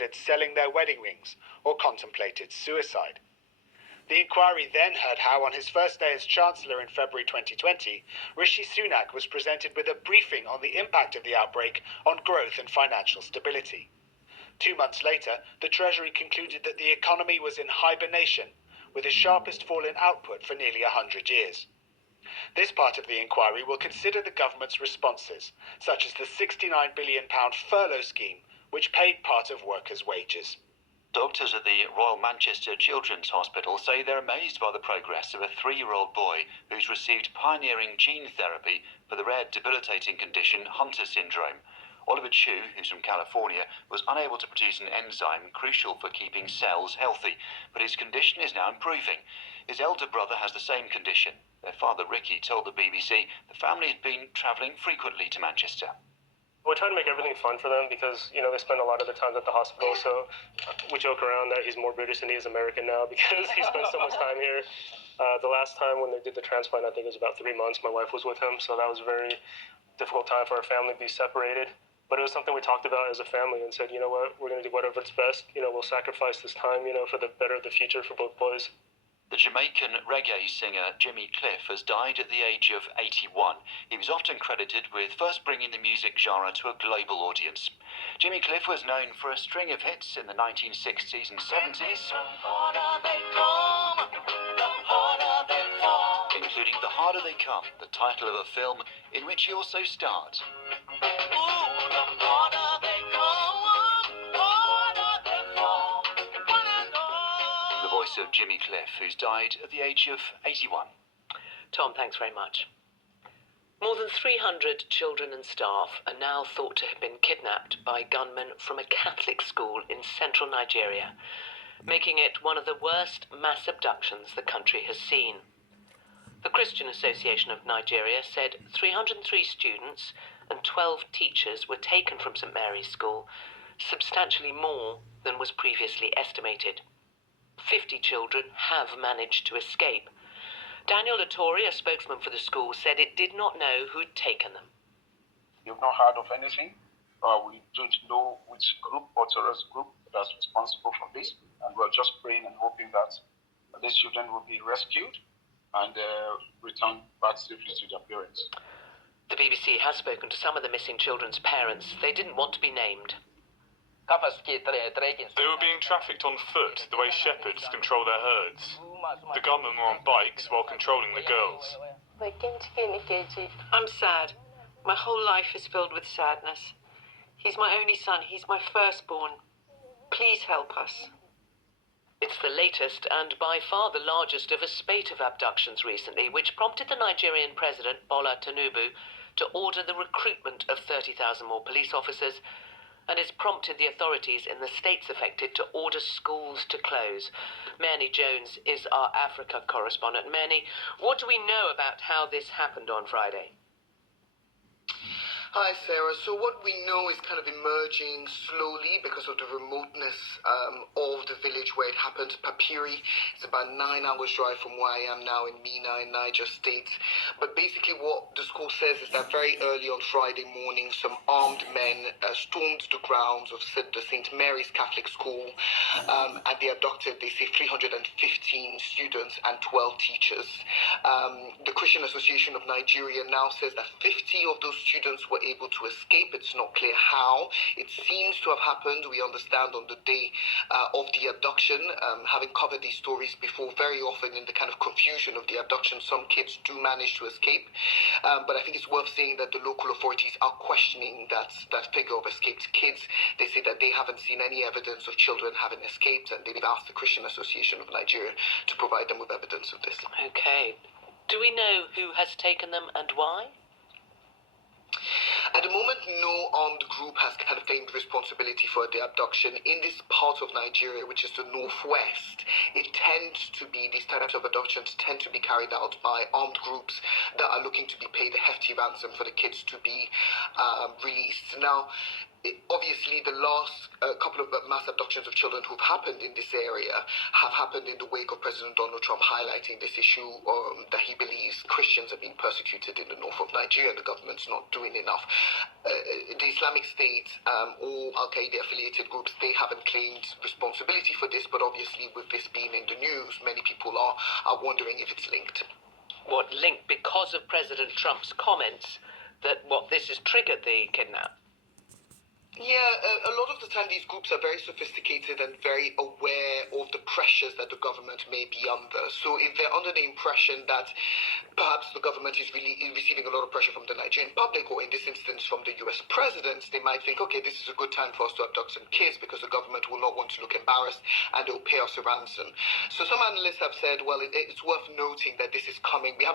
considered selling their wedding rings or contemplated suicide. The inquiry then heard how, on his first day as Chancellor in February 2020, Rishi Sunak was presented with a briefing on the impact of the outbreak on growth and financial stability. 2 months later, the Treasury concluded that the economy was in hibernation, with the sharpest fall in output for nearly 100 years. This part of the inquiry will consider the government's responses, such as the £69 billion furlough scheme, which paid part of workers' wages. Doctors at the Royal Manchester Children's Hospital say they're amazed by the progress of a 3-year-old boy who's received pioneering gene therapy for the rare debilitating condition Hunter syndrome. Oliver Chu, who's from California, was unable to produce an enzyme crucial for keeping cells healthy, but his condition is now improving. His elder brother has the same condition. Their father, Ricky, told the BBC the family had been travelling frequently to Manchester. We're trying to make everything fun for them because, they spend a lot of the time at the hospital, so we joke around that he's more British than he is American now because he spends so much time here. The last time when they did the transplant, I think it was about 3 months, my wife was with him, so that was a very difficult time for our family to be separated. But it was something we talked about as a family and said, you know what, we're going to do whatever's best. We'll sacrifice this time, for the better of the future for both boys. The Jamaican reggae singer Jimmy Cliff has died at the age of 81. He was often credited with first bringing the music genre to a global audience. Jimmy Cliff was known for a string of hits in the 1960s and 70s, including The Harder They Come, the title of a film in which he also starred. Of Jimmy Cliff, who's died at the age of 81. Tom, thanks very much. More than 300 children and staff are now thought to have been kidnapped by gunmen from a Catholic school in central Nigeria, making it one of the worst mass abductions the country has seen. The Christian Association of Nigeria said 303 students and 12 teachers were taken from St Mary's School, substantially more than was previously estimated. 50 children have managed to escape. Daniel Lattori, a spokesman for the school, said it did not know who'd taken them. You've not heard of anything. We don't know which group or terrorist group that's responsible for this. And we're just praying and hoping that these children will be rescued and returned back safely to their parents. The BBC has spoken to some of the missing children's parents. They didn't want to be named. They were being trafficked on foot, the way shepherds control their herds. The gunmen were on bikes while controlling the girls. I'm sad. My whole life is filled with sadness. He's my only son. He's my firstborn. Please help us. It's the latest and by far the largest of a spate of abductions recently, which prompted the Nigerian president, Bola Tinubu, to order the recruitment of 30,000 more police officers, and has prompted the authorities in the states affected to order schools to close. Manny Jones is our Africa correspondent. Manny, what do we know about how this happened on Friday? Hi, Sarah. So what we know is kind of emerging slowly because of the remoteness of the village where it happened, Papiri. It's about 9 hours drive from where I am now in Mina in Niger State. But basically what the school says is that very early on Friday morning, some armed men stormed the grounds of the St. Mary's Catholic School, and they abducted, they say, 315 students and 12 teachers. The Christian Association of Nigeria now says that 50 of those students were able to escape. It's not clear how. It seems to have happened, we understand, on the day of the abduction. Having covered these stories before, very often in the kind of confusion of the abduction, some kids do manage to escape. But I think it's worth saying that the local authorities are questioning that figure of escaped kids. They say that they haven't seen any evidence of children having escaped, and they've asked the Christian Association of Nigeria to provide them with evidence of this. Okay. Do we know who has taken them and why? At the moment, no armed group has kind of claimed responsibility for the abduction. In this part of Nigeria, which is the northwest, it tends to be, these types of abductions tend to be carried out by armed groups that are looking to be paid a hefty ransom for the kids to be released. Now, obviously, the last couple of mass abductions of children who've happened in this area have happened in the wake of President Donald Trump highlighting this issue that he believes Christians are being persecuted in the north of Nigeria. The government's not doing enough. The Islamic State or Al-Qaeda affiliated groups, they haven't claimed responsibility for this, but obviously with this being in the news, many people are wondering if it's linked. What link? Because of President Trump's comments that this has triggered the kidnap? Yeah, a lot of the time these groups are very sophisticated and very aware of the pressures that the government may be under. So if they're under the impression that perhaps the government is really receiving a lot of pressure from the Nigerian public, or in this instance from the US president, they might think, okay, this is a good time for us to abduct some kids because the government will not want to look embarrassed and they'll pay us a ransom. So some analysts have said, well, it's worth noting that this is coming. We have